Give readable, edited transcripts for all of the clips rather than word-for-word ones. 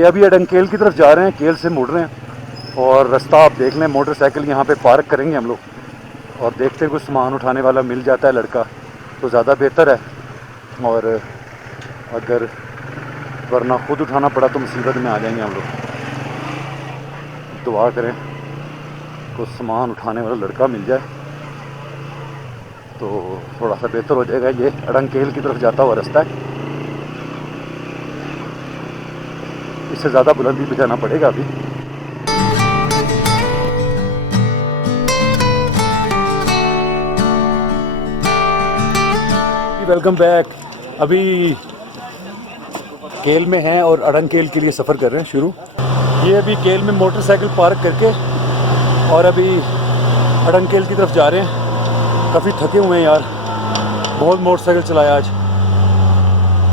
ये अभी अडंकेल की तरफ जा रहे हैं, केल से मुड़ रहे हैं और रास्ता आप देख लें। मोटरसाइकिल यहाँ पे पार्क करेंगे हम लोग और देखते हैं कुछ सामान उठाने वाला मिल जाता है लड़का तो ज़्यादा बेहतर है, और अगर वरना खुद उठाना पड़ा तो मुसीबत में आ जाएंगे हम लोग। दुआ करें कुछ सामान उठाने वाला लड़का मिल जाए तो थोड़ा सा बेहतर हो जाएगा। ये अडंकेल की तरफ जाता हुआ रास्ता है, इससे ज़्यादा बुलंदी पे जाना पड़ेगा अभी। Welcome back. अभी केल में हैं और अडंकेल के लिए सफ़र कर रहे हैं शुरू। ये अभी केल में मोटरसाइकिल पार्क करके और अभी अडंकेल की तरफ जा रहे हैं। काफ़ी थके हुए हैं यार, बहुत मोटरसाइकिल चलाया आज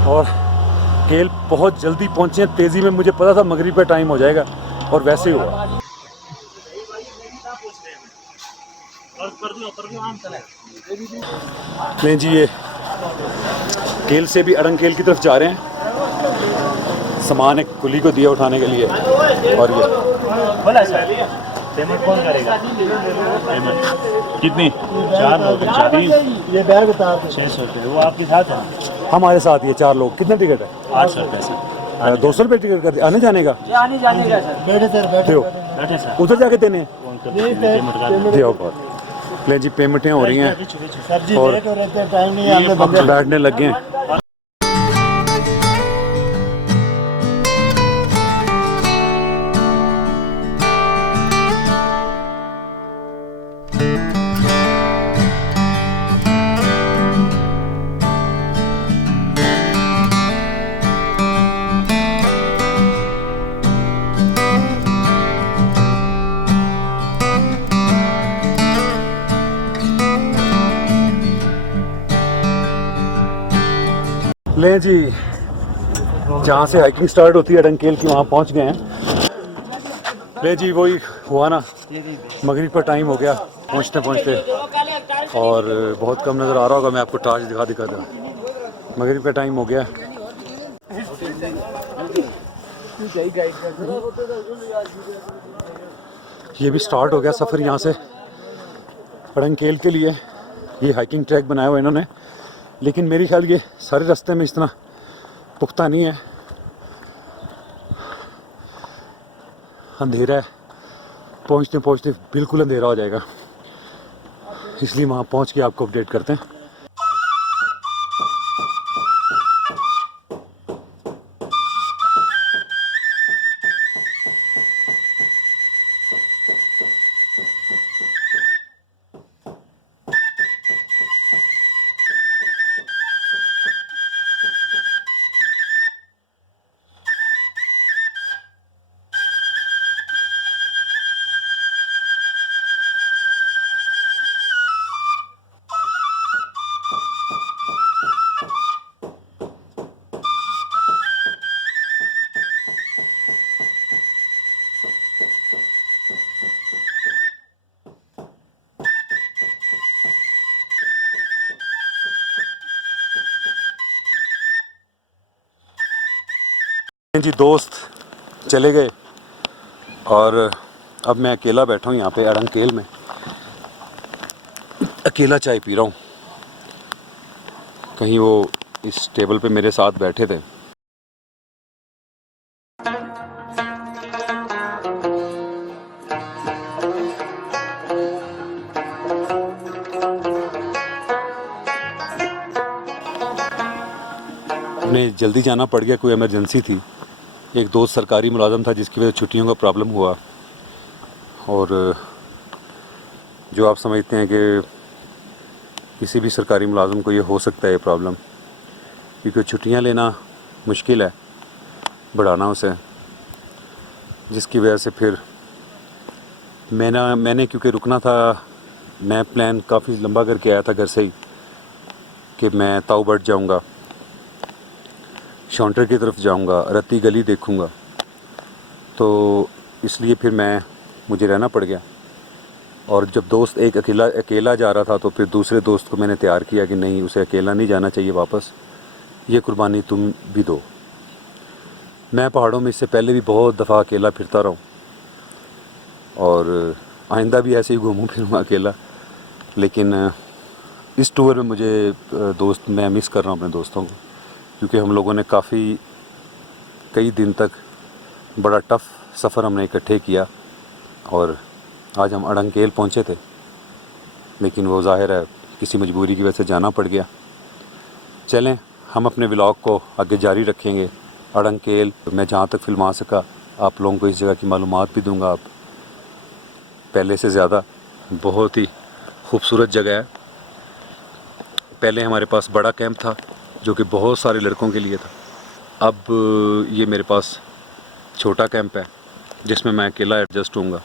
और केल बहुत जल्दी पहुँचे हैं। तेज़ी में मुझे पता था मगरिब का टाइम हो जाएगा और वैसे ही हुआ। नहीं जी, ये केल से भी अडंकेल की तरफ जा रहे हैं। सामान एक कुली को दिया उठाने के लिए और ये पेमेंट कौन करेगा? पेमेंट कितनी? 4 लोग, 4 ये बैग बता 600 रुपये। वो आपके साथ है? हमारे साथ ये 4 लोग। कितना टिकट है? 800 रुपये सर। 200 रुपये टिकट कर दिया आने जाने का? आने जाने का सर। बैठे सर, बैठे सर। उधर जाके देने पेमेंट दिया बहुत। ले जी, पेमेंटें हो रही हैं सर जी, और लेट हो रहे थे, टाइम नहीं है, हमने बैठने लगे हैं। ले जी, जहाँ से हाइकिंग स्टार्ट होती है अडंकेल की, वहाँ पहुँच गए हैं। ले जी, वही हुआ ना, मगरिब का टाइम हो गया पहुँचते पहुँचते, और बहुत कम नज़र आ रहा होगा, मैं आपको टार्च दिखा दूँ। मगरिब का टाइम हो गया। ये भी स्टार्ट हो गया सफ़र यहाँ से अडंकेल के लिए। ये हाइकिंग ट्रैक बनाया हुआ इन्होंने, लेकिन मेरे ख्याल ये सारे रास्ते में इस तरह पुख्ता नहीं है। अंधेरा है, पहुँचते पहुँचते बिल्कुल अंधेरा हो जाएगा, इसलिए वहाँ पहुँच के आपको अपडेट करते हैं। जी, दोस्त चले गए और अब मैं अकेला बैठा हूँ यहाँ पे अडंकेल में, अकेला चाय पी रहा हूँ। कहीं वो इस टेबल पे मेरे साथ बैठे थे। उन्हें जल्दी जाना पड़ गया, कोई इमरजेंसी थी। एक दोस्त सरकारी मुलाजम था जिसकी वजह से छुट्टियों का प्रॉब्लम हुआ, और जो आप समझते हैं कि किसी भी सरकारी मुलाजम को ये हो सकता है ये प्रॉब्लम, क्योंकि छुट्टियां लेना मुश्किल है, बढ़ाना उसे, जिसकी वजह से फिर मैंने क्योंकि रुकना था, मैं प्लान काफ़ी लंबा करके आया था घर से ही कि मैं ताऊ बट जाऊँगा, शॉन्टर की तरफ जाऊंगा, रत्ती गली देखूंगा, तो इसलिए फिर मुझे रहना पड़ गया। और जब दोस्त एक अकेला जा रहा था तो फिर दूसरे दोस्त को मैंने तैयार किया कि नहीं, उसे अकेला नहीं जाना चाहिए वापस, ये कुर्बानी तुम भी दो। मैं पहाड़ों में इससे पहले भी बहुत दफ़ा अकेला फिरता रहा हूँ और आइंदा भी ऐसे ही घूमूँ फिरूँगा अकेला। लेकिन इस टूर में मुझे दोस्त मैं मिस कर रहा हूँ अपने दोस्तों को, क्योंकि हम लोगों ने काफ़ी कई दिन तक बड़ा टफ़ सफ़र हमने इकट्ठे किया और आज हम अड़ंकेल पहुँचे थे, लेकिन वो ज़ाहिर है किसी मजबूरी की वजह से जाना पड़ गया। चलें हम अपने व्लॉग को आगे जारी रखेंगे। अड़ंकेल मैं जहाँ तक फिल्मा सका आप लोगों को इस जगह की मालूमात भी दूंगा। आप पहले से ज़्यादा बहुत ही खूबसूरत जगह है। पहले हमारे पास बड़ा कैंप था जो कि बहुत सारे लड़कों के लिए था। अब ये मेरे पास छोटा कैंप है जिसमें मैं अकेला एडजस्ट होऊंगा।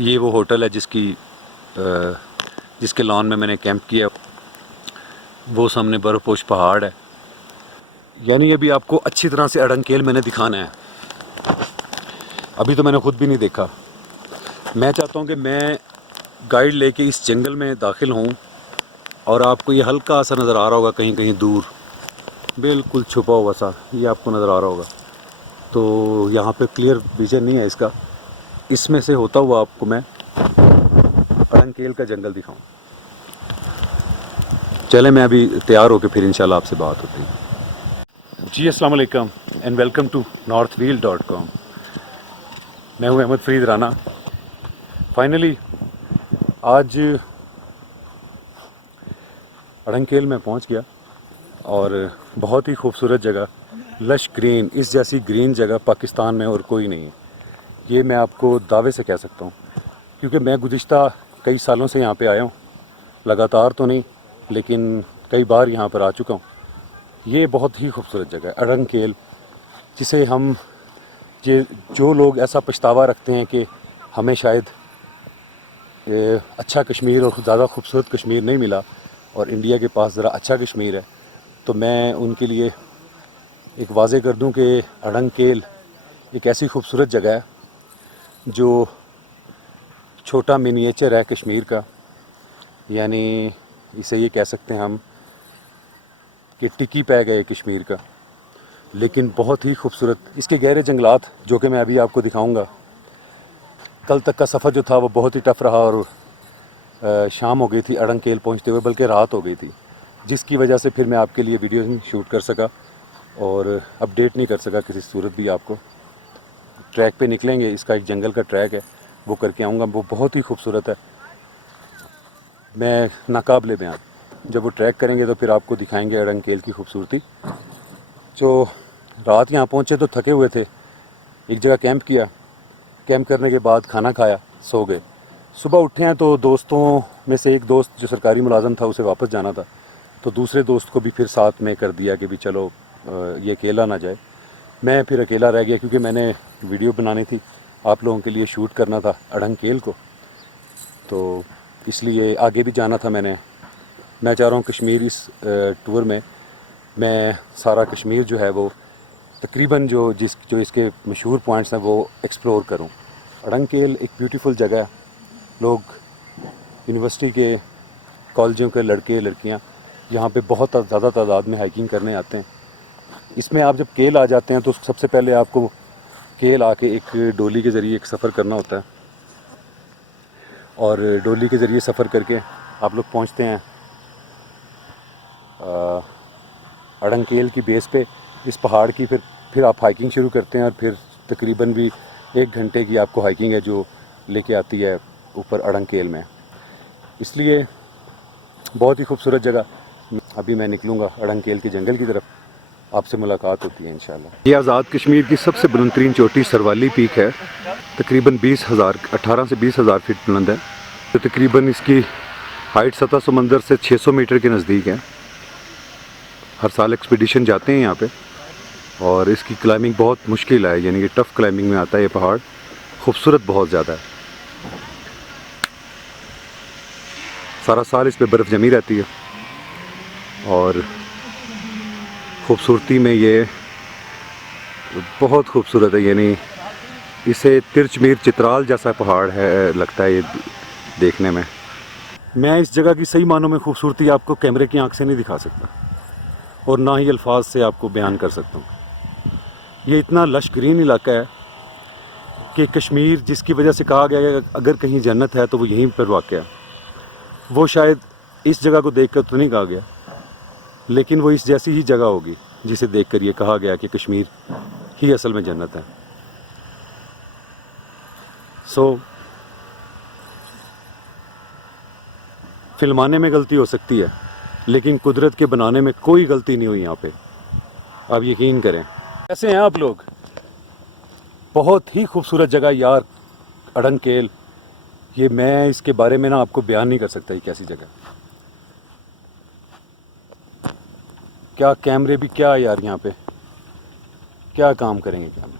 ये वो होटल है जिसके लॉन में मैंने कैंप किया। वो सामने बर्फ़पोश पहाड़ है। यानी अभी आपको अच्छी तरह से अड़ंकेल मैंने दिखाना है। अभी तो मैंने ख़ुद भी नहीं देखा। मैं चाहता हूँ कि मैं गाइड लेके इस जंगल में दाखिल हूँ और आपको ये हल्का सा नज़र आ रहा होगा कहीं कहीं दूर, बिल्कुल छुपा हुआ सा ये आपको नज़र आ रहा होगा। तो यहाँ पे क्लियर विजन नहीं है इसका। इसमें से होता हुआ आपको मैं अड़ंकेल का जंगल दिखाऊँ। चले मैं अभी तैयार होकर फिर इंशाल्लाह आपसे बात होती है। जी अस्सलाम वालेकुम एंड वेलकम टू northwheel.com। मैं हूँ अहमद फरीद राना। फाइनली आज अड़ंकेल में पहुँच गया और बहुत ही खूबसूरत जगह, लश ग्रीन, इस जैसी ग्रीन जगह पाकिस्तान में और कोई नहीं है। ये मैं आपको दावे से कह सकता हूँ, क्योंकि मैं गुज़िश्ता कई सालों से यहाँ पे आया हूँ। लगातार तो नहीं लेकिन कई बार यहाँ पर आ चुका हूँ। ये बहुत ही खूबसूरत जगह है अड़ंकेल, जिसे हम जो लोग ऐसा पछतावा रखते हैं कि हमें शायद अच्छा कश्मीर और ज़्यादा खूबसूरत कश्मीर नहीं मिला और इंडिया के पास ज़रा अच्छा कश्मीर है, तो मैं उनके लिए एक वाज़े कर दूं कि अड़ंकेल एक ऐसी खूबसूरत जगह है जो छोटा मिनिएचर है कश्मीर का। यानी इसे ये कह सकते हैं हम कि टिकी पै गए कश्मीर का, लेकिन बहुत ही खूबसूरत। इसके गहरे जंगलात जो कि मैं अभी आपको दिखाऊंगा। कल तक का सफ़र जो था वो बहुत ही टफ़ रहा और शाम हो गई थी अड़ंकेल पहुंचते हुए, बल्कि रात हो गई थी, जिसकी वजह से फिर मैं आपके लिए वीडियो नहीं शूट कर सका और अपडेट नहीं कर सका किसी सूरत भी आपको। ट्रैक पे निकलेंगे, इसका एक जंगल का ट्रैक है, वो करके आऊँगा। वो बहुत ही खूबसूरत है, मैं नाकाबिले बयान। जब वो ट्रैक करेंगे तो फिर आपको दिखाएंगे अड़ंकेल की खूबसूरती। जो रात यहाँ पहुँचे तो थके हुए थे, एक जगह कैंप किया, कैंप करने के बाद खाना खाया, सो गए। सुबह उठे हैं तो दोस्तों में से एक दोस्त जो सरकारी मुलाज़म था उसे वापस जाना था, तो दूसरे दोस्त को भी फिर साथ में कर दिया कि भी चलो ये अकेला ना जाए। मैं फिर अकेला रह गया क्योंकि मैंने वीडियो बनानी थी, आप लोगों के लिए शूट करना था अड़ंकेल को, तो इसलिए आगे भी जाना था। मैं चाह रहा हूँ कश्मीर इस टूर में मैं सारा कश्मीर जो है वो तकरीबन जो इसके मशहूर पॉइंट्स हैं वो एक्सप्लोर करूं। अड़ंकेल एक ब्यूटीफुल जगह है। लोग यूनिवर्सिटी के, कॉलेजों के लड़के लड़कियां यहाँ पे बहुत ज़्यादा तादाद में हाइकिंग करने आते हैं। इसमें आप जब केल आ जाते हैं तो सबसे पहले आपको केल आके एक डोली के ज़रिए एक सफ़र करना होता है और डोली के ज़रिए सफ़र करके आप लोग पहुँचते हैं अड़ंकेल की बेस पे, इस पहाड़ की। फिर आप हाइकिंग शुरू करते हैं और फिर तकरीबन भी 1 घंटे की आपको हाइकिंग है जो लेके आती है ऊपर अड़ंकेल में। इसलिए बहुत ही खूबसूरत जगह। अभी मैं निकलूँगा अड़ंकेल के जंगल की तरफ, आपसे मुलाकात होती है इंशाल्लाह। ये आज़ाद कश्मीर की सबसे बुलंदतरीन चोटी सरवाली पीक है, तकरीबन 18 से 20,000 फीट बुलंद है। तो तकरीबन इसकी हाइट सतह समंदर से 600 मीटर के नज़दीक है। हर साल एक्सपीडिशन जाते हैं यहाँ पे और इसकी क्लाइंबिंग बहुत मुश्किल है, यानी कि टफ़ क्लाइंबिंग में आता है ये पहाड़। खूबसूरत बहुत ज़्यादा है, सारा साल इस पे बर्फ़ जमी रहती है और खूबसूरती में ये बहुत खूबसूरत है। यानी इसे तिरचमीर चित्राल जैसा पहाड़ है लगता है ये देखने में। मैं इस जगह की सही मानों में खूबसूरती आपको कैमरे की आंख से नहीं दिखा सकता और ना ही अल्फाज से आपको बयान कर सकता हूँ। ये इतना लश ग्रीन इलाका है कि कश्मीर जिसकी वजह से कहा गया है अगर कहीं जन्नत है तो वो यहीं पर वाक़ है। वो शायद इस जगह को देख कर तो नहीं कहा गया, लेकिन वो इस जैसी ही जगह होगी जिसे देखकर ये कहा गया कि कश्मीर ही असल में जन्नत है। सो फिल्माने में गलती हो सकती है, लेकिन कुदरत के बनाने में कोई गलती नहीं हुई यहाँ पे, आप यकीन करें। कैसे हैं आप लोग? बहुत ही खूबसूरत जगह यार, अड़ंगकेल। ये मैं इसके बारे में ना आपको बयान नहीं कर सकता ये कैसी जगह। क्या कैमरे भी क्या यार, यहाँ पे क्या काम करेंगे कैमरे,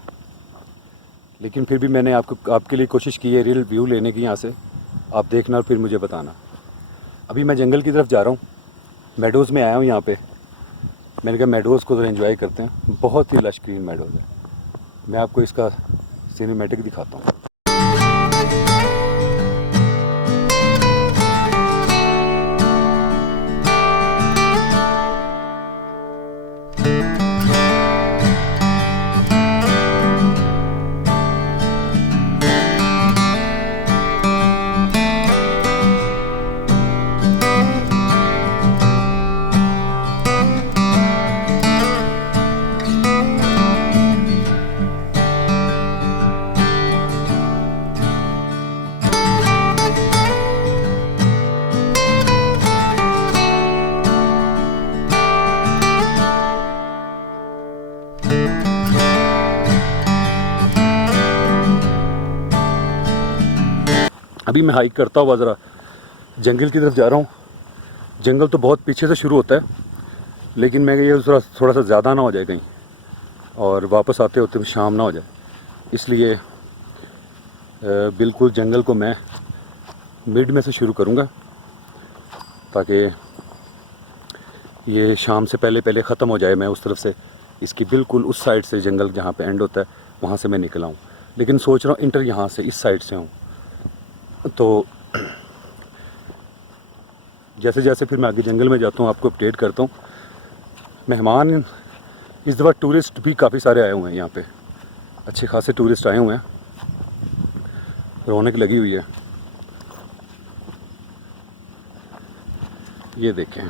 लेकिन फिर भी मैंने आपके लिए कोशिश की है रियल व्यू लेने की यहाँ से। आप देखना और फिर मुझे बताना। अभी मैं जंगल की तरफ जा रहा हूँ, मेडोज़ में आया हूँ यहाँ पे। मैंने कहा मेडोज़ को तो एंजॉय करते हैं, बहुत ही लश ग्रीन मेडोज़ है। मैं आपको इसका सिनेमैटिक दिखाता हूँ। अभी मैं हाइक करता हुआ ज़रा जंगल की तरफ जा रहा हूँ। जंगल तो बहुत पीछे से शुरू होता है, लेकिन मैं ये थोड़ा सा ज़्यादा ना हो जाए कहीं और वापस आते होते शाम ना हो जाए, इसलिए बिल्कुल जंगल को मैं मिड में से शुरू करूँगा ताकि ये शाम से पहले पहले ख़त्म हो जाए। मैं उस तरफ से, इसकी बिल्कुल उस साइड से जंगल जहाँ पे एंड होता है वहाँ से मैं निकल आऊँ, लेकिन सोच रहा हूँ इंटर यहाँ से इस साइड से हूँ। तो जैसे जैसे फिर मैं आगे जंगल में जाता हूँ आपको अपडेट करता हूँ। मेहमान इस दफ़ा टूरिस्ट भी काफ़ी सारे आए हुए हैं यहाँ पे, अच्छे खासे टूरिस्ट आए हुए हैं, रौनक लगी हुई है। ये देखें,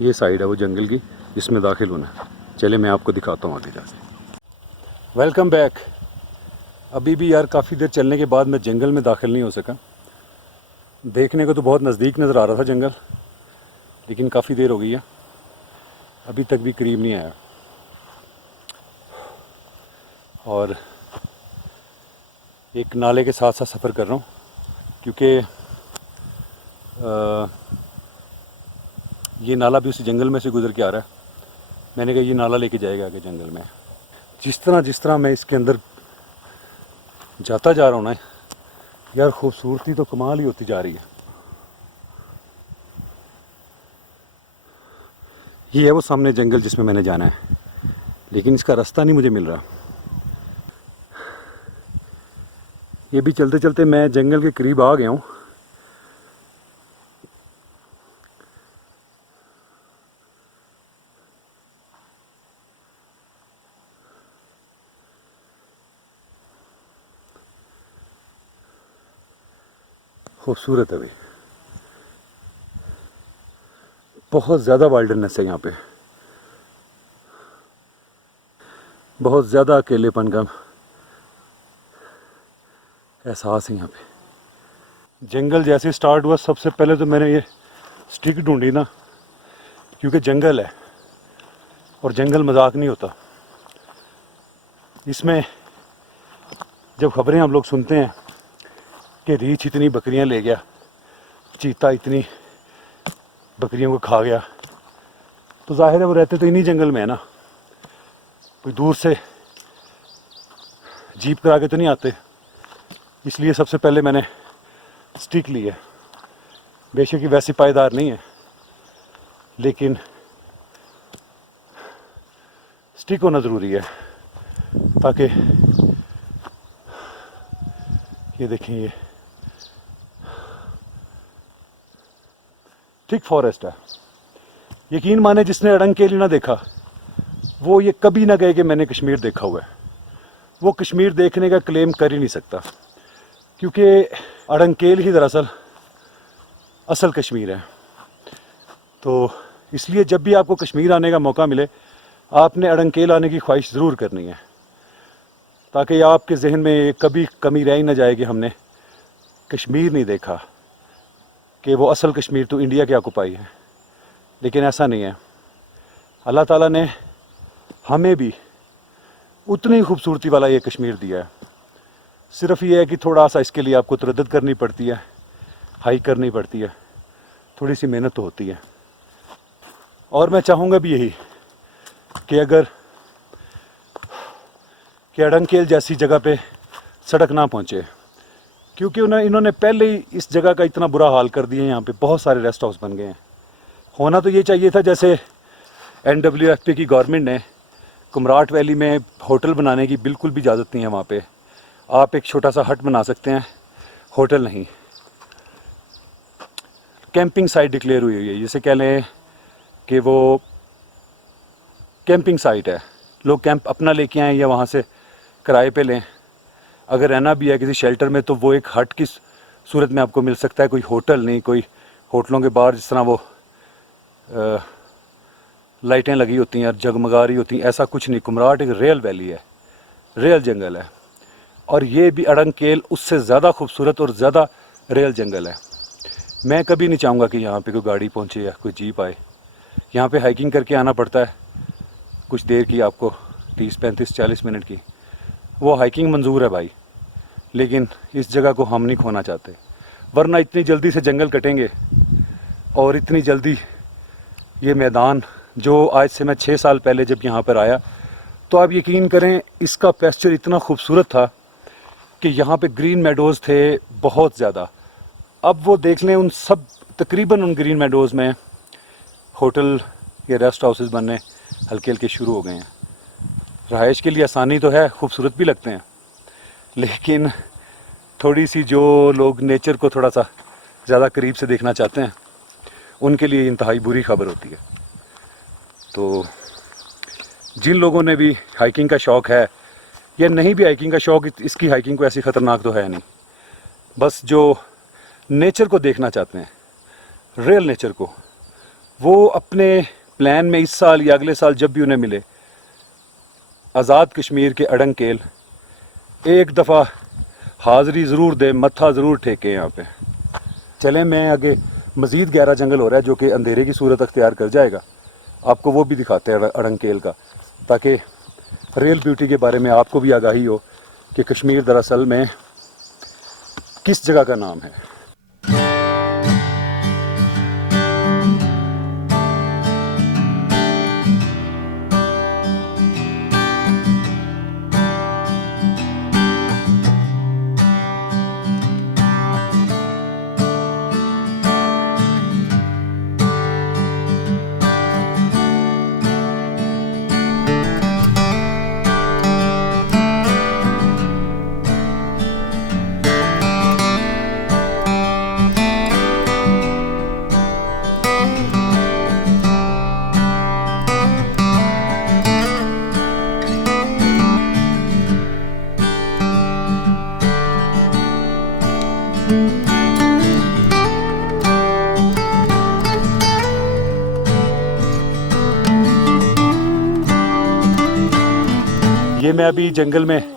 ये साइड है वो जंगल की जिसमें दाखिल होना है। चले मैं आपको दिखाता हूँ आगे जाके। Welcome back. अभी भी यार काफ़ी देर चलने के बाद मैं जंगल में दाखिल नहीं हो सका। देखने को तो बहुत नज़दीक नज़र आ रहा था जंगल, लेकिन काफ़ी देर हो गई है, अभी तक भी करीब नहीं आया। और एक नाले के साथ साथ सफ़र कर रहा हूँ, क्योंकि ये नाला भी उसी जंगल में से गुज़र के आ रहा है। मैंने कहा ये नाला लेके जाएगा आगे जंगल में। जिस तरह मैं इसके अंदर जाता जा रहा हूँ ना यार, खूबसूरती तो कमाल ही होती जा रही है। ये है वो सामने जंगल जिसमें मैंने जाना है, लेकिन इसका रास्ता नहीं मुझे मिल रहा। ये भी चलते चलते मैं जंगल के करीब आ गया हूँ। खूबसूरत है भाई, बहुत ज़्यादा वाइल्डनेस है यहाँ पे, बहुत ज़्यादा अकेलेपन का एहसास है यहाँ पे। जंगल जैसे स्टार्ट हुआ सबसे पहले तो मैंने ये स्टिक ढूंढी ना, क्योंकि जंगल है और जंगल मजाक नहीं होता। इसमें जब खबरें हम लोग सुनते हैं कि रीछ इतनी बकरियां ले गया, चीता इतनी बकरियों को खा गया, तो जाहिर है वो रहते तो इन्हीं जंगल में है ना, कोई दूर से जीप करा के तो नहीं आते। इसलिए सबसे पहले मैंने स्टिक ली है। बेशक ये वैसी पायदार नहीं है, लेकिन स्टिक होना ज़रूरी है ताकि ये देखें, ये थिक फॉरेस्ट है। यकीन माने जिसने अड़ंगकेल ना देखा वो ये कभी ना कहे कि मैंने कश्मीर देखा हुआ है। वो कश्मीर देखने का क्लेम कर ही नहीं सकता, क्योंकि अड़ंकेल ही दरअसल असल कश्मीर है। तो इसलिए जब भी आपको कश्मीर आने का मौका मिले, आपने अड़ंकेल आने की ख्वाहिश ज़रूर करनी है, ताकि आपके जहन में कभी कमी रह ही ना जाए कि हमने कश्मीर नहीं देखा, कि वो असल कश्मीर तो इंडिया की ऑक्युपाई है। लेकिन ऐसा नहीं है। अल्लाह ताला ने हमें भी उतनी खूबसूरती वाला ये कश्मीर दिया है। सिर्फ ये है कि थोड़ा सा इसके लिए आपको तरद्दुद करनी पड़ती है, हाइक करनी पड़ती है, थोड़ी सी मेहनत तो होती है। और मैं चाहूँगा भी यही कि अगर कि अड़ंकेल जैसी जगह पे सड़क ना पहुँचे, क्योंकि इन्होंने पहले ही इस जगह का इतना बुरा हाल कर दिया है। यहाँ पे बहुत सारे रेस्ट हाउस बन गए हैं। होना तो ये चाहिए था, जैसे NWFP की गवर्नमेंट ने कुमराट वैली में होटल बनाने की बिल्कुल भी इजाज़त नहीं है। वहाँ पे आप एक छोटा सा हट बना सकते हैं, होटल नहीं। कैंपिंग साइट डिक्लेयर हुई है, जैसे कह लें कि वो कैंपिंग साइट है, लोग कैंप अपना लेके आएँ या वहाँ से किराए पे लें। अगर रहना भी है किसी शेल्टर में तो वो एक हट की सूरत में आपको मिल सकता है, कोई होटल नहीं। कोई होटलों के बाहर जिस तरह वो लाइटें लगी होती हैं और जगमगा रही होती हैं, ऐसा कुछ नहीं। कुमराट एक रियल वैली है, रियल जंगल है। और ये भी अड़ंकेल उससे ज़्यादा खूबसूरत और ज़्यादा रियल जंगल है। मैं कभी नहीं चाहूँगा कि यहाँ पे कोई गाड़ी पहुँचे या कोई जीप आए। यहाँ पे हाइकिंग करके आना पड़ता है कुछ देर की, आपको 30, 35, 40 मिनट की। वो हाइकिंग मंजूर है भाई, लेकिन इस जगह को हम नहीं खोना चाहते। वरना इतनी जल्दी से जंगल कटेंगे और इतनी जल्दी ये मैदान, जो आज से मैं 6 साल पहले जब यहाँ पर आया तो आप यकीन करें इसका पेस्चर इतना खूबसूरत था कि यहाँ पे ग्रीन मेडोज़ थे बहुत ज़्यादा। अब वो देख लें, उन सब तकरीबन उन ग्रीन मेडोज़ में होटल या रेस्ट हाउसेस बनने हल्के हल्के शुरू हो गए हैं। रहाइश के लिए आसानी तो है, खूबसूरत भी लगते हैं, लेकिन थोड़ी सी जो लोग नेचर को थोड़ा सा ज़्यादा करीब से देखना चाहते हैं, उनके लिए इंतहाई बुरी खबर होती है। तो जिन लोगों ने भी हाइकिंग का शौक़ है या नहीं भी हाइकिंग का शौक़, इसकी हाइकिंग को ऐसी ख़तरनाक तो है नहीं। बस जो नेचर को देखना चाहते हैं, रियल नेचर को, वो अपने प्लान में इस साल या अगले साल जब भी उन्हें मिले, आज़ाद कश्मीर के अड़ंकेल एक दफ़ा हाज़री ज़रूर दे, मत्था ज़रूर ठेके यहाँ पे। चलें, मैं आगे मज़ीद गहरा जंगल हो रहा है जो कि अंधेरे की सूरत अख्तियार कर जाएगा, आपको वो भी दिखाते हैं अड़ंकेल का, ताकि रियल ब्यूटी के बारे में आपको भी आगाही हो कि कश्मीर दरअसल में किस जगह का नाम है। ये मैं अभी जंगल में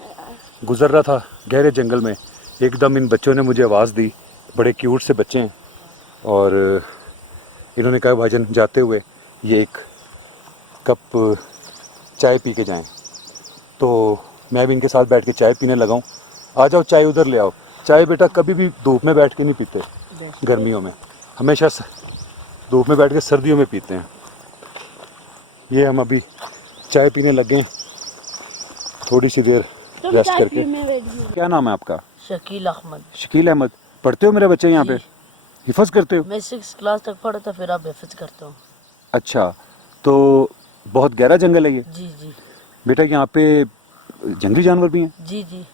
गुज़र रहा था, गहरे जंगल में, एकदम इन बच्चों ने मुझे आवाज़ दी। बड़े क्यूट से बच्चे हैं और इन्होंने कहा भाईजान जाते हुए ये एक कप चाय पी के जाएं। तो मैं भी इनके साथ बैठ के चाय पीने लगा हूँ। आ जाओ, चाय उधर ले आओ। चाय बेटा कभी भी धूप में बैठ के नहीं पीते, गर्मियों में, हमेशा धूप में बैठ के सर्दियों में पीते हैं। ये हम अभी चाय पीने लगे हैं, थोड़ी सी देर रेस्ट करके। क्या नाम है आपका? शकील अहमद। शकील अहमद। पढ़ते हो मेरे बच्चे यहाँ पे? हिफज करते हो? मैं 6 क्लास तक पढ़ा था, फिर अब हिफज करता हूँ। अच्छा, तो बहुत गहरा जंगल है ये? जी जी। बेटा यहाँ पे जंगली जानवर भी हैं? जी जी।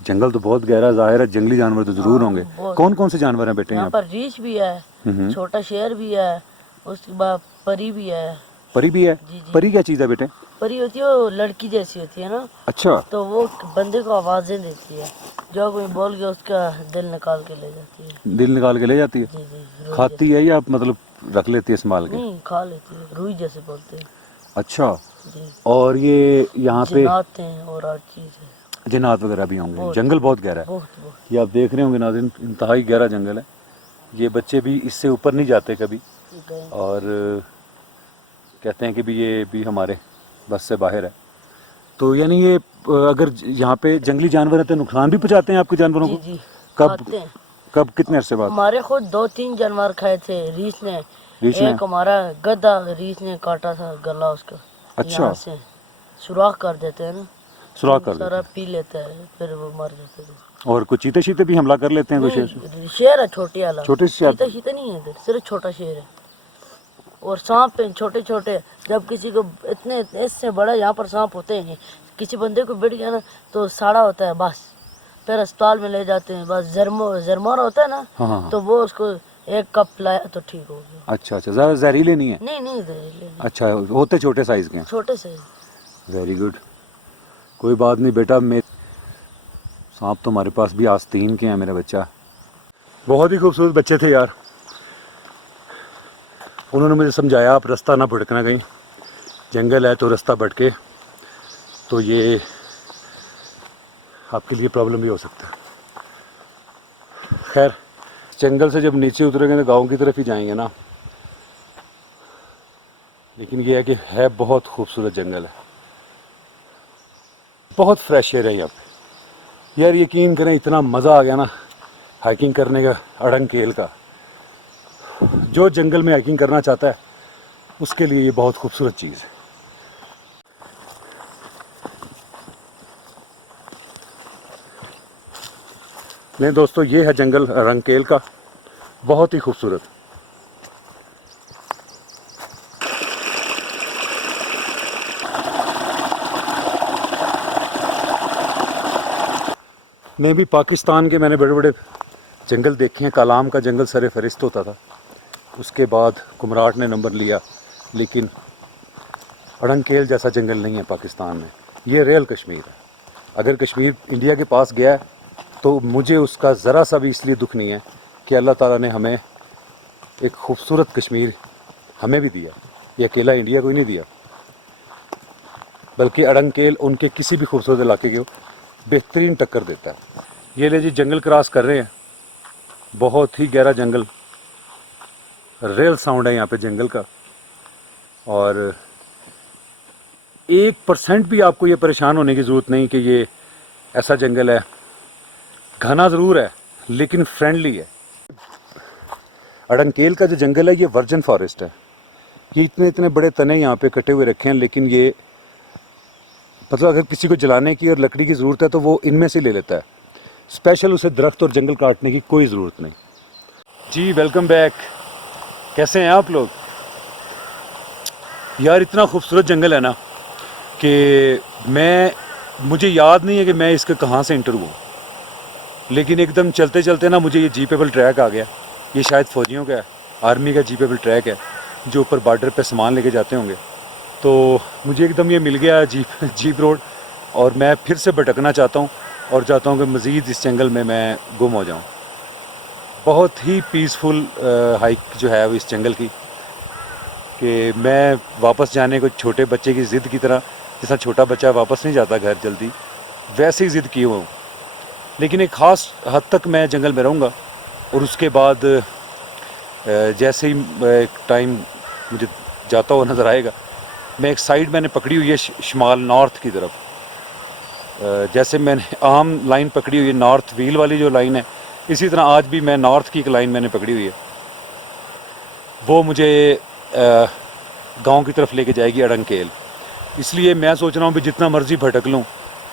जंगल तो बहुत गहरा, जाहिर है जंगली जानवर तो जरूर होंगे। कौन कौन से जानवर हैं बेटे यहाँ पर? रीछ भी है, छोटा शेर भी है, उसके बाद परी भी है। परी भी है? जी जी। परी क्या चीज़ है बेटे? परी होती है वो लड़की जैसी होती है ना, अच्छा तो वो बंदे को आवाजें देती है, जो कोई बोल के उसका दिल निकाल के ले जाती है। दिल निकाल के ले जाती है। जी जी, रुई खाती है या मतलब रख लेती है संभाल जैसे। के? नहीं, खा लेती है, रुई जैसे बोलते हैं। अच्छा, जी, और ये यहाँ पे जिन्नात हैं और हर चीज़ है। जिन्नात वगैरह भी होंगे। बहुत। जंगल बहुत गहरा है। बहुत बहुत। ये आप देख रहे होंगे नाज़रीन, इंतहाई गहरा जंगल है। ये बच्चे भी इससे ऊपर नहीं जाते कभी, गए। और कहते हैं कि भी ये भी हमारे बस से बाहर है। तो यानी ये अगर यहाँ पे जंगली जानवर है तो नुकसान भी पहुँचाते हैं आपके जानवरों जी को? जी, कब खाते हैं। कब कितने अरसे बाद? हमारे खुद 2-3 जानवर खाए थे रीछ ने। रीछ ने? एक हमारा गधा रीछ ने काटा था गला उसका। अच्छा। यहाँ से सुराख कर देते हैं ना, सुराख कर सारा देते पी लेता है, फिर वो मर जाते हैं। हैं। और कुछ चीते शीते भी हमला कर लेते हैं कुछ? नहीं, शेर है छोटे वाला। छोटे से शेर? चीता शीता नहीं है इधर, सिर्फ छोटा शेर है। और सांप है छोटे छोटे। जब किसी को इतने इससे बड़ा यहाँ पर सांप होते हैं, किसी बंदे को बिठ गया ना तो साड़ा होता है बस, फिर अस्पताल में ले जाते हैं। बस जरमोरा होता है ना, हाँ हाँ। तो वो उसको 1 कप पिलाया तो ठीक हो गया। अच्छा अच्छा, ज़्यादा जहरीले नहीं है? नहीं नहीं, जहरीले नहीं, अच्छा, होते छोटे साइज़ के हैं। छोटे से। वेरी गुड, कोई बात नहीं बेटा। मैं सांप तो हमारे पास भी आस्तीन के हैं मेरा बच्चा। बहुत ही खूबसूरत बच्चे थे यार। उन्होंने मुझे समझाया आप रास्ता ना भटकना, कहीं जंगल है तो रास्ता भटके तो ये आपके लिए प्रॉब्लम भी हो सकता है। खैर, जंगल से जब नीचे उतरेंगे तो गांव की तरफ ही जाएंगे ना। लेकिन ये है कि है बहुत खूबसूरत जंगल है, बहुत फ्रेश एयर है यहाँ पे यार। यकीन करें, इतना मज़ा आ गया ना हाइकिंग करने का अड़ंगकेल का। जो जंगल में हाइकिंग करना चाहता है उसके लिए ये बहुत खूबसूरत चीज़ है। नहीं दोस्तों, ये है जंगल अड़ंगकेल का, बहुत ही खूबसूरत। मैं भी पाकिस्तान के मैंने बड़े बड़े जंगल देखे हैं। कालाम का जंगल सरे फरिश्त होता था, उसके बाद कुमराट ने नंबर लिया, लेकिन अड़ंगकेल जैसा जंगल नहीं है पाकिस्तान में। ये रियल कश्मीर है। अगर कश्मीर इंडिया के पास गया है तो मुझे उसका ज़रा सा भी इसलिए दुख नहीं है कि अल्लाह ताला ने हमें एक खूबसूरत कश्मीर हमें भी दिया। ये अकेला इंडिया को ही नहीं दिया, बल्कि अड़ंगकेल उनके किसी भी खूबसूरत इलाके को बेहतरीन टक्कर देता है। ये ले जी, जंगल क्रॉस कर रहे हैं, बहुत ही गहरा जंगल। रियल साउंड है यहाँ पे जंगल का, और 1% भी आपको ये परेशान होने की ज़रूरत नहीं कि ये ऐसा जंगल है। घना ज़रूर है लेकिन फ्रेंडली है। अड़ंगकेल का जो जंगल है ये वर्जिन फॉरेस्ट है। ये इतने इतने बड़े तने यहाँ पे कटे हुए रखे हैं, लेकिन ये मतलब अगर किसी को जलाने की और लकड़ी की ज़रूरत है तो वो इनमें से ले लेता है। स्पेशल उसे दरख्त और जंगल काटने की कोई ज़रूरत नहीं। जी वेलकम बैक, कैसे हैं आप लोग? यार इतना खूबसूरत जंगल है ना कि मुझे याद नहीं है कि मैं इसके कहाँ से इंटर हुआ, लेकिन एकदम चलते चलते ना मुझे ये जीपेबल ट्रैक आ गया। ये शायद फ़ौजियों का है, आर्मी का जीपेबल ट्रैक है जो ऊपर बॉर्डर पे सामान लेके जाते होंगे। तो मुझे एकदम ये मिल गया जीप रोड, और मैं फिर से भटकना चाहता हूँ और चाहता हूँ कि मज़ीद इस जंगल में मैं गुम हो जाऊँ। बहुत ही पीसफुल हाइक जो है वो इस जंगल की, कि मैं वापस जाने को छोटे बच्चे की ज़िद की तरह, जैसा छोटा बच्चा वापस नहीं जाता घर जल्दी, वैसे ही ज़िद किए हुआ हूँ। लेकिन एक ख़ास हद तक मैं जंगल में रहूँगा, और उसके बाद जैसे ही एक टाइम मुझे जाता हुआ नज़र आएगा, मैं एक साइड मैंने पकड़ी हुई है शुमाल नॉर्थ की तरफ। जैसे मैंने आम लाइन पकड़ी हुई है नॉर्थ व्हील वाली जो लाइन है, इसी तरह आज भी मैं नॉर्थ की एक लाइन मैंने पकड़ी हुई है। वो मुझे गांव की तरफ लेके जाएगी अड़ंगकेल। इसलिए मैं सोच रहा हूँ भी जितना मर्ज़ी भटक लूँ,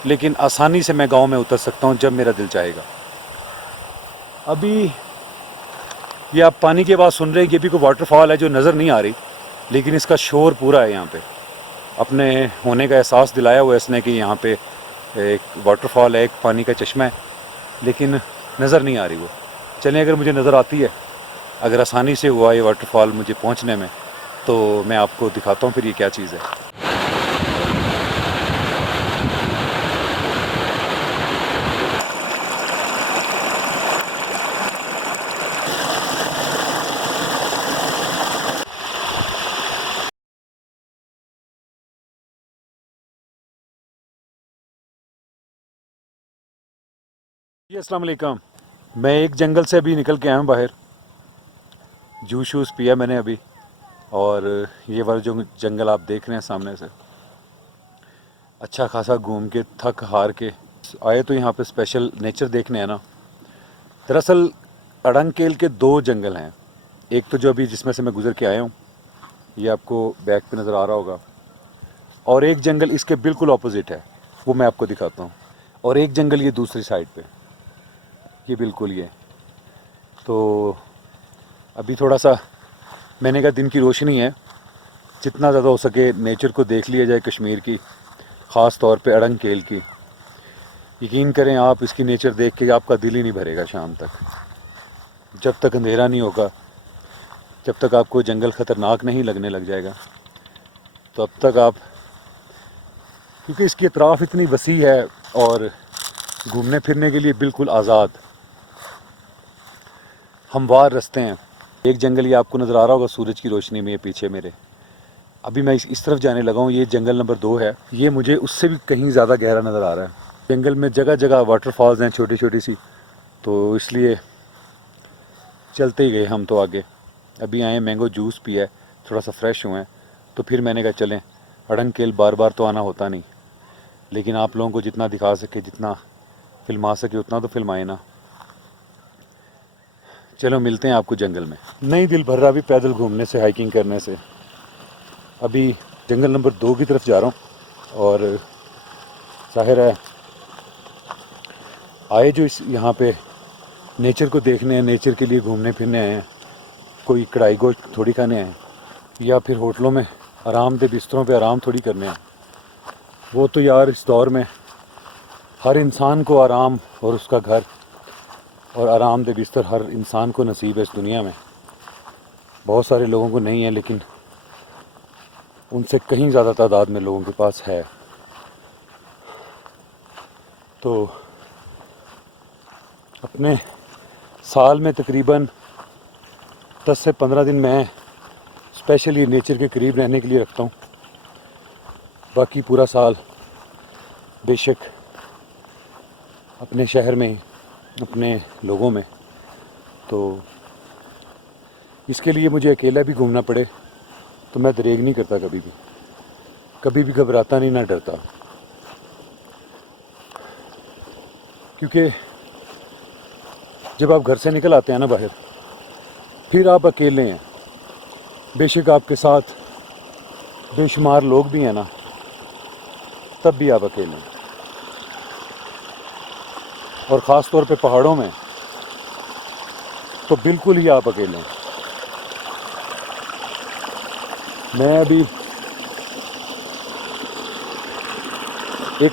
लेकिन आसानी से मैं गांव में उतर सकता हूँ जब मेरा दिल चाहेगा। अभी ये आप पानी की आवाज़ सुन रहे हैं, ये भी कोई वाटरफॉल है जो नज़र नहीं आ रही, लेकिन इसका शोर पूरा है। यहाँ पे अपने होने का एहसास दिलाया हुआ है इसने कि यहाँ पे एक वाटरफॉल है, एक पानी का चश्मा है, लेकिन नज़र नहीं आ रही वो। चलें, अगर मुझे नज़र आती है, अगर आसानी से हुआ ये वाटरफॉल मुझे पहुँचने में, तो मैं आपको दिखाता हूँ फिर ये क्या चीज़ है। जी अस्सलाम वालेकुम। मैं एक जंगल से अभी निकल के आया हूँ बाहर। जूस शूस पिया मैंने अभी, और ये वाला जो जंगल आप देख रहे हैं सामने से, अच्छा खासा घूम के थक हार के आए तो यहाँ पे स्पेशल नेचर देखने हैं ना। दरअसल अड़ंगकेल के दो जंगल हैं। एक तो जो अभी जिसमें से मैं गुज़र के आया हूँ, ये आपको बैक पे नज़र आ रहा होगा, और एक जंगल इसके बिल्कुल ऑपोजिट है, वो मैं आपको दिखाता हूँ। और एक जंगल ये दूसरी साइड पे, ये बिल्कुल ये। तो अभी थोड़ा सा मैंने कहा दिन की रोशनी है, जितना ज़्यादा हो सके नेचर को देख लिया जाए कश्मीर की, ख़ास तौर पे अड़ंगकेल की। यकीन करें आप, इसकी नेचर देख के आपका दिल ही नहीं भरेगा शाम तक। जब तक अंधेरा नहीं होगा, जब तक आपको जंगल ख़तरनाक नहीं लगने लग जाएगा, तो अब तक आप, क्योंकि इसकी अतराफ़ इतनी वसी है और घूमने फिरने के लिए बिल्कुल आज़ाद हमवार रास्ते हैं। एक जंगल ये आपको नज़र आ रहा होगा सूरज की रोशनी में, ये पीछे मेरे। अभी मैं इस तरफ जाने लगा हूँ, ये जंगल नंबर 2 है। ये मुझे उससे भी कहीं ज़्यादा गहरा नज़र आ रहा है। जंगल में जगह जगह वाटरफॉल्स हैं छोटी छोटी सी, तो इसलिए चलते ही गए हम तो आगे। अभी आए मैंगो जूस पिया है, थोड़ा सा फ्रेश हुए हैं, तो फिर मैंने कहा चलें। अड़ंगकेल बार बार तो आना होता नहीं, लेकिन आप लोगों को जितना दिखा सके, जितना फिल्मा सके उतना तो फिल्माए ना। चलो मिलते हैं आपको जंगल में। नहीं दिल भर रहा अभी पैदल घूमने से, हाइकिंग करने से। अभी जंगल नंबर 2 की तरफ जा रहा हूँ, और जाहिर है आए जो इस यहाँ पे नेचर को देखने हैं, नेचर के लिए घूमने फिरने आए हैं। कोई कढ़ाई गोश्त थोड़ी खाने आए हैं, या फिर होटलों में आरामदेह बिस्तरों पे आराम थोड़ी करने आए। वो तो यार इस दौर में हर इंसान को आराम और उसका घर और आरामदेह बिस्तर हर इंसान को नसीब है इस दुनिया में। बहुत सारे लोगों को नहीं है, लेकिन उनसे कहीं ज़्यादा तादाद में लोगों के पास है। तो अपने साल में तकरीबन 10 से 15 दिन मैं स्पेशली नेचर के करीब रहने के लिए रखता हूँ। बाकी पूरा साल बेशक अपने शहर में, अपने लोगों में। तो इसके लिए मुझे अकेला भी घूमना पड़े तो मैं दरेग नहीं करता, कभी भी घबराता नहीं, ना डरता। क्योंकि जब आप घर से निकल आते हैं ना बाहर, फिर आप अकेले हैं। बेशक आपके साथ बेशुमार लोग भी हैं ना, तब भी आप अकेले हैं। और ख़ास तौर पे पहाड़ों में तो बिल्कुल ही आप अकेले हैं। मैं अभी एक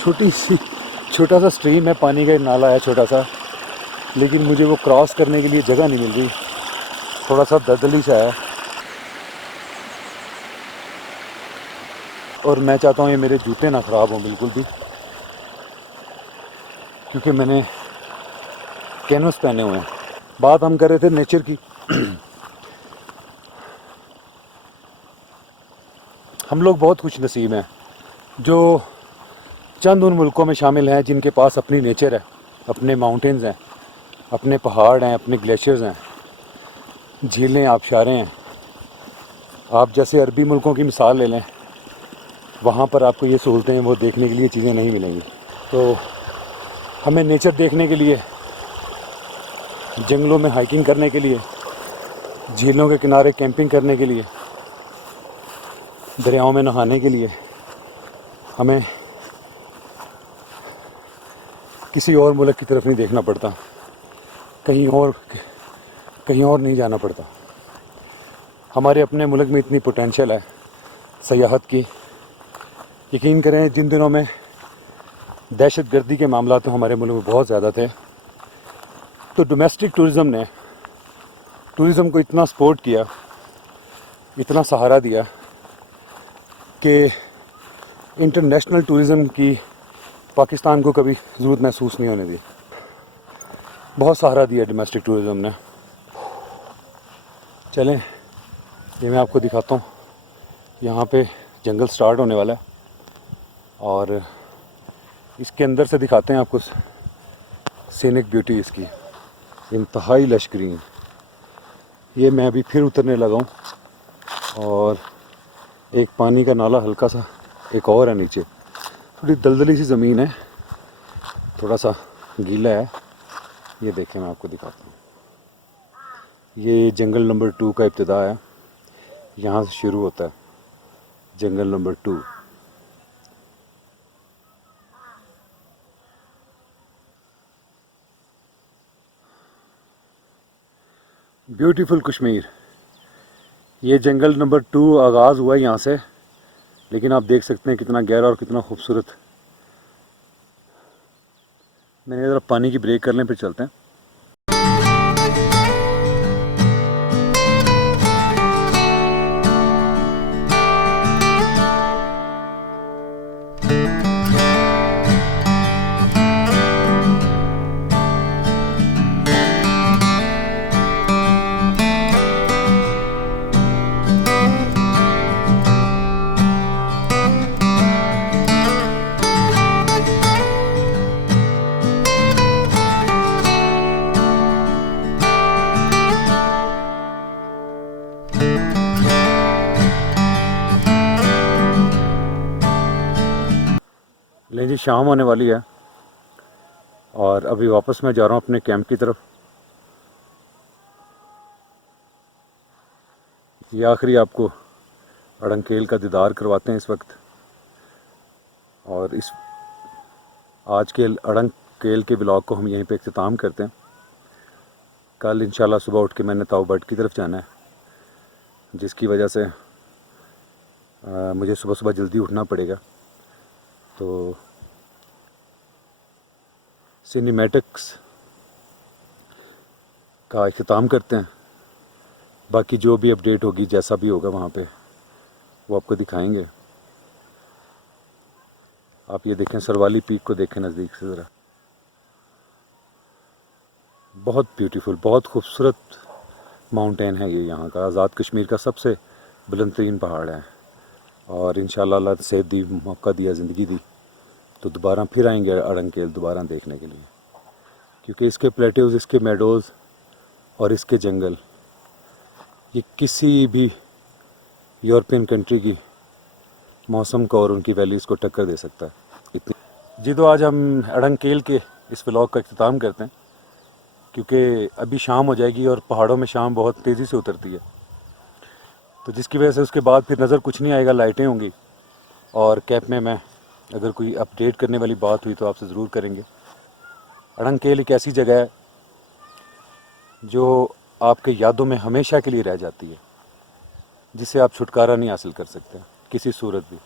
छोटा सा स्ट्रीम है, पानी का नाला है छोटा सा, लेकिन मुझे वो क्रॉस करने के लिए जगह नहीं मिल रही। थोड़ा सा दलदली सा है, और मैं चाहता हूँ ये मेरे जूते ना ख़राब हों बिल्कुल भी, क्योंकि मैंने कैनवस पहने हुए हैं। बात हम कर रहे थे नेचर की। हम लोग बहुत खुश नसीब हैं जो चंद उन मुल्कों में शामिल हैं जिनके पास अपनी नेचर है, अपने माउंटेन्स हैं, अपने पहाड़ हैं, अपने ग्लेशियर्स हैं, झीलें, आबशारें हैं। आप जैसे अरबी मुल्कों की मिसाल ले लें, वहाँ पर आपको ये सहूलतें, वो देखने के लिए चीज़ें नहीं मिलेंगी। तो हमें नेचर देखने के लिए, जंगलों में हाइकिंग करने के लिए, झीलों के किनारे कैंपिंग करने के लिए, दरियाओं में नहाने के लिए हमें किसी और मुल्क की तरफ नहीं देखना पड़ता, कहीं और नहीं जाना पड़ता। हमारे अपने मुल्क में इतनी पोटेंशियल है सयाहत की। यकीन करें, जिन दिनों में दहशत गर्दी के मामला तो हमारे मुल्क में बहुत ज़्यादा थे, तो डोमेस्टिक टूरिज़म ने टूरिज़म को इतना सपोर्ट किया, इतना सहारा दिया कि इंटरनेशनल टूरिज़म की पाकिस्तान को कभी ज़रूरत महसूस नहीं होने दी। बहुत सहारा दिया डोमेस्टिक टूरिज़म ने। चलें, ये मैं आपको दिखाता हूँ। यहाँ पे जंगल स्टार्ट होने वाला है और इसके अंदर से दिखाते हैं आपको सीनिक ब्यूटी इसकी इंतहाई लश ग्रीन। ये मैं अभी फिर उतरने लगा हूँ और एक पानी का नाला हल्का सा एक और है नीचे, थोड़ी दलदली सी ज़मीन है, थोड़ा सा गीला है। ये देखें मैं आपको दिखाता हूँ, ये जंगल नंबर 2 का इब्तिदा है, यहाँ से शुरू होता है जंगल नंबर 2। ब्यूटीफुल कश्मीर। ये जंगल नंबर 2 आगाज़ हुआ है यहाँ से, लेकिन आप देख सकते हैं कितना गहरा और कितना खूबसूरत। मैंने ज़रा पानी की ब्रेक कर लें फिर चलते हैं। लेकिन जी शाम होने वाली है और अभी वापस मैं जा रहा हूँ अपने कैंप की तरफ। ये आखिरी आपको अड़ंकेल का दीदार करवाते हैं इस वक्त, और इस आज के अड़ंकेल के ब्लॉग को हम यहीं पे इख्तिताम करते हैं। कल इंशाल्लाह सुबह उठ के मैंने ताऊ बट की तरफ जाना है, जिसकी वजह से मुझे सुबह सुबह जल्दी उठना पड़ेगा। तो सिनेमैटिक्स का इख्तिताम करते हैं, बाकी जो भी अपडेट होगी जैसा भी होगा वहाँ पे वो आपको दिखाएंगे। आप ये देखें, सरवाली पीक को देखें नज़दीक से ज़रा, बहुत ब्यूटीफुल, बहुत खूबसूरत माउंटेन है ये यहाँ का। आज़ाद कश्मीर का सबसे बुलंद तरीन पहाड़ है, और इंशाल्लाह अल्लाह सेहत दी, मौका दिया, ज़िंदगी दी तो दोबारा फिर आएंगे अड़ंकेल दोबारा देखने के लिए, क्योंकि इसके प्लेट्यूज़, इसके मेडोज़ और इसके जंगल ये किसी भी यूरोपियन कंट्री की मौसम को और उनकी वैल्यूज़ को टक्कर दे सकता है इतनी। जी, तो आज हम अड़ंकेल के इस व्लॉग का इख्तिताम करते हैं, क्योंकि अभी शाम हो जाएगी और पहाड़ों में शाम बहुत तेज़ी से उतरती है, तो जिसकी वजह से उसके बाद फिर नज़र कुछ नहीं आएगा, लाइटें होंगी। और कैंप में मैं अगर कोई अपडेट करने वाली बात हुई तो आपसे ज़रूर करेंगे। अड़ंकेल एक ऐसी जगह है जो आपके यादों में हमेशा के लिए रह जाती है, जिसे आप छुटकारा नहीं हासिल कर सकते किसी सूरत भी।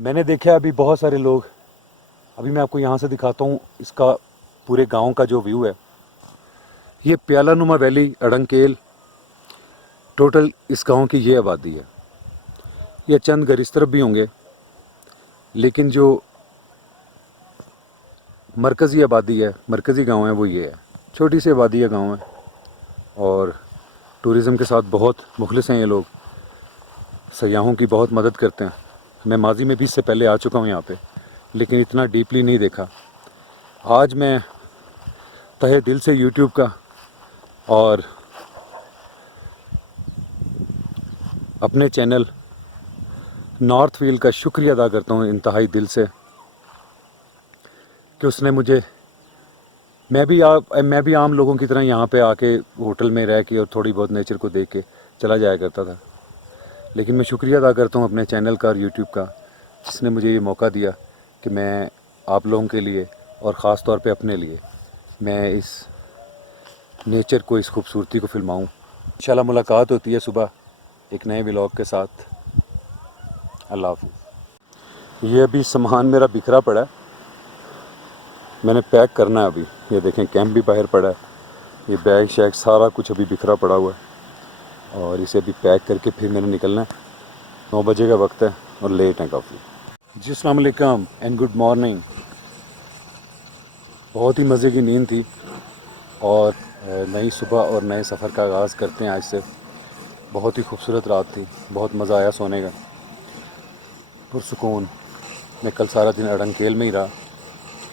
मैंने देखा अभी बहुत सारे लोग, अभी मैं आपको यहाँ से दिखाता हूँ इसका पूरे गांव का जो व्यू है। ये प्यालानुमा वैली अड़ंकेल, टोटल इस गांव की ये आबादी है। ये चंद घर इस तरफ भी होंगे, लेकिन जो मरकज़ी आबादी है, मरकज़ी गांव है, वो ये है। छोटी सी आबादी है, गांव है, और टूरिज़म के साथ बहुत मुखलिस हैं ये लोग, सयाहों की बहुत मदद करते हैं। मैं माजी में भी इससे पहले आ चुका हूँ यहाँ पे, लेकिन इतना डीपली नहीं देखा। आज मैं तहे दिल से यूट्यूब का और अपने चैनल नॉर्थ व्हील का शुक्रिया अदा करता हूँ इंतहाई दिल से, कि उसने मुझे, मैं भी आम लोगों की तरह यहाँ पे आके होटल में रह के और थोड़ी बहुत नेचर को देख के चला जाया करता था, लेकिन मैं शुक्रिया अदा करता हूँ अपने चैनल का और यूट्यूब का, जिसने मुझे ये मौका दिया कि मैं आप लोगों के लिए और ख़ास तौर पे अपने लिए मैं इस नेचर को, इस खूबसूरती को फिल्माऊँ। इंशाल्लाह मुलाकात होती है सुबह एक नए व्लॉग के साथ। अल्लाह हाफ़िज़। ये अभी सामान मेरा बिखरा पड़ा है, मैंने पैक करना है अभी। ये देखें, कैंप भी बाहर पड़ा है, ये बैग शैग सारा कुछ अभी बिखरा पड़ा हुआ है, और इसे अभी पैक करके फिर मैंने निकलना है। 9 बजे का वक्त है और लेट है काफ़ी। जी, अस्सलाम वालेकुम एंड गुड मॉर्निंग। बहुत ही मज़े की नींद थी, और नई सुबह और नए सफ़र का आगाज़ करते हैं आज से। बहुत ही खूबसूरत रात थी, बहुत मज़ा आया सोने का, पुरसुकून। मैं कल सारा दिन अड़ंकेल में ही रहा,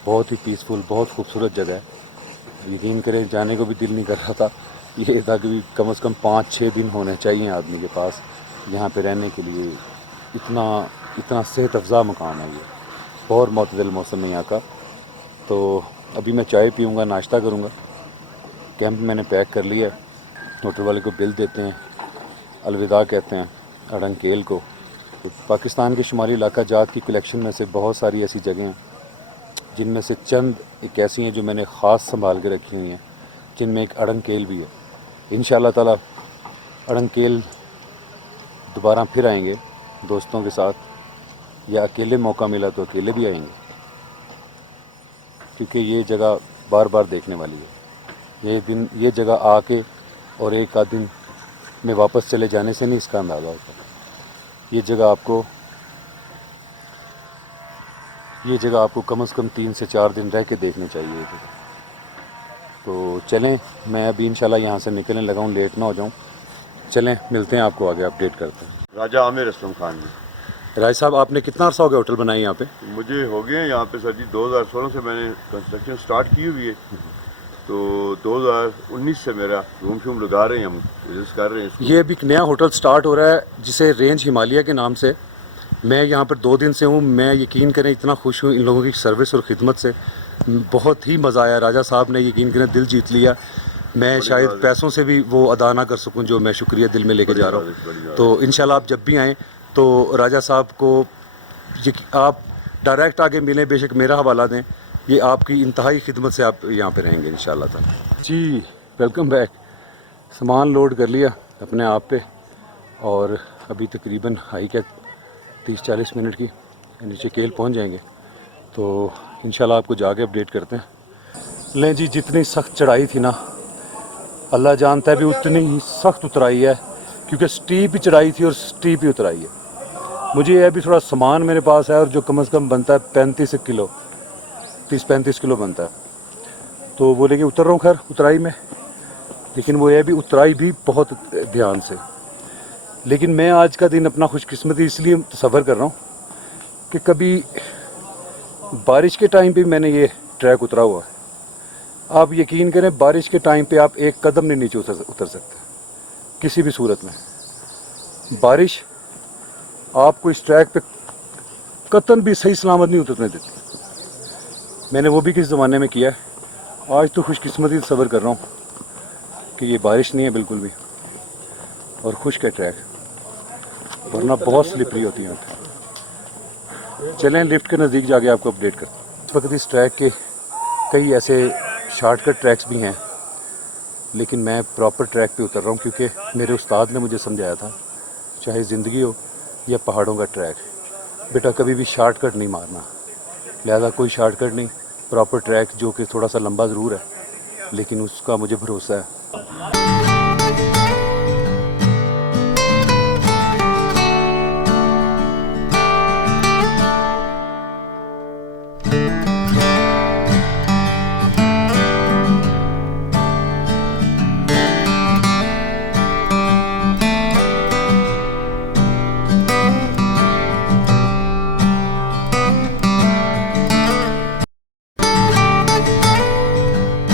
बहुत ही पीसफुल, बहुत खूबसूरत जगह है। यकीन करें जाने को भी दिल नहीं कर रहा था। ये था कि कम से कम 5-6 दिन होने चाहिए आदमी के पास यहाँ पे रहने के लिए। इतना सेहत अफ़ज़ा मकाम है ये, बहुत मतदल मौसम है यहाँ का। तो अभी मैं चाय पीऊँगा, नाश्ता करूँगा। कैंप मैंने पैक कर लिया है। होटल वाले को बिल देते हैं, अलविदा कहते हैं अड़ंकेल को। तो पाकिस्तान के शुमाली इलाका जात की कलेक्शन में से बहुत सारी ऐसी जगह हैं जिनमें से चंद एक ऐसी हैं जो मैंने ख़ास संभाल के रखी हुई हैं, जिनमें एक अड़ंकेल भी है। इंशाअल्लाह ताला अड़ंकेल दोबारा फिर आएंगे दोस्तों के साथ, या अकेले मौका मिला तो अकेले भी आएंगे, क्योंकि ये जगह बार बार देखने वाली है। ये जगह आके और एक आध दिन में वापस चले जाने से नहीं इसका अंदाज़ा होता। ये जगह आपको कम से कम 3 से 4 दिन रह के देखनी चाहिए। तो चलें, मैं अभी इंशाल्लाह यहाँ से निकलने लगा हूँ, लेट ना हो जाऊँ। चलें, मिलते हैं, आपको आगे अपडेट करते हैं। राजा आमिर असलम खान में। राय साहब, आपने कितना अर्सा हो गया होटल बनाई यहाँ पे? मुझे हो गए यहाँ पे सर जी 2016 से मैंने कंस्ट्रक्शन स्टार्ट की हुई है। तो 2019 से मेरा रूम शूम लगा रहे हैं, हम विजिट कर रहे हैं इसको। ये अभी एक नया होटल स्टार्ट हो रहा है जिसे रेंज हिमालय के नाम से। मैं यहाँ पर 2 दिन से हूँ। मैं यकीन करें इतना खुश हूँ इन लोगों की सर्विस और ख़िदमत से, बहुत ही मज़ा आया। राजा साहब ने यकीन करें दिल जीत लिया। मैं शायद पैसों से भी वो अदा ना कर सकूँ जो मैं शुक्रिया दिल में लेके जा रहा हूँ। तो इंशाल्लाह आप जब भी आएँ तो राजा साहब को आप डायरेक्ट आके मिलें, बेशक मेरा हवाला दें। ये आपकी इंतहाई खिदमत से आप यहाँ पे रहेंगे इंशाल्लाह ताला। जी वेलकम बैक। सामान लोड कर लिया अपने आप पे और अभी तकरीबन हाइक है 30-40 मिनट की, नीचे केल पहुँच जाएंगे। तो इंशाल्लाह आपको जाके अपडेट करते हैं। लें जी, जितनी सख्त चढ़ाई थी ना, अल्लाह जानता है भी उतनी ही सख्त उतराई है, क्योंकि स्टीप ही चढ़ाई थी और स्टीप ही उतराई है। मुझे यह भी थोड़ा सामान मेरे पास है और जो कम से कम बनता है 35 किलो, 30-35 किलो बनता है। तो वो लेके उतर रहा हूँ खैर उतराई में, लेकिन वो यह भी उतराई भी बहुत ध्यान से। लेकिन मैं आज का दिन अपना खुशकिस्मती इसलिए तसव्वुर कर रहा हूँ कि कभी बारिश के टाइम पे मैंने ये ट्रैक उतरा हुआ है। आप यकीन करें बारिश के टाइम पे आप एक कदम नहीं नीचे उतर सकते किसी भी सूरत में। बारिश आपको इस ट्रैक पे कतन भी सही सलामत नहीं उतरने देती। मैंने वो भी किस ज़माने में किया है। आज तो खुशकिस्मती सब्र कर रहा हूँ कि ये बारिश नहीं है बिल्कुल भी, और खुश्क है ट्रैक, वरना बहुत स्लिपरी होती है यहाँ पे। चलें, लिफ्ट के नज़दीक जाके आपको अपडेट करते हैं। इस वक्त इस ट्रैक के कई ऐसे शॉर्टकट ट्रैक्स भी हैं, लेकिन मैं प्रॉपर ट्रैक पे उतर रहा हूँ क्योंकि मेरे उस्ताद ने मुझे समझाया था, चाहे ज़िंदगी हो या पहाड़ों का ट्रैक, बेटा कभी भी शॉर्टकट नहीं मारना। लिहाजा कोई शॉर्टकट नहीं, प्रॉपर ट्रैक जो कि थोड़ा सा लंबा ज़रूर है, लेकिन उसका मुझे भरोसा है।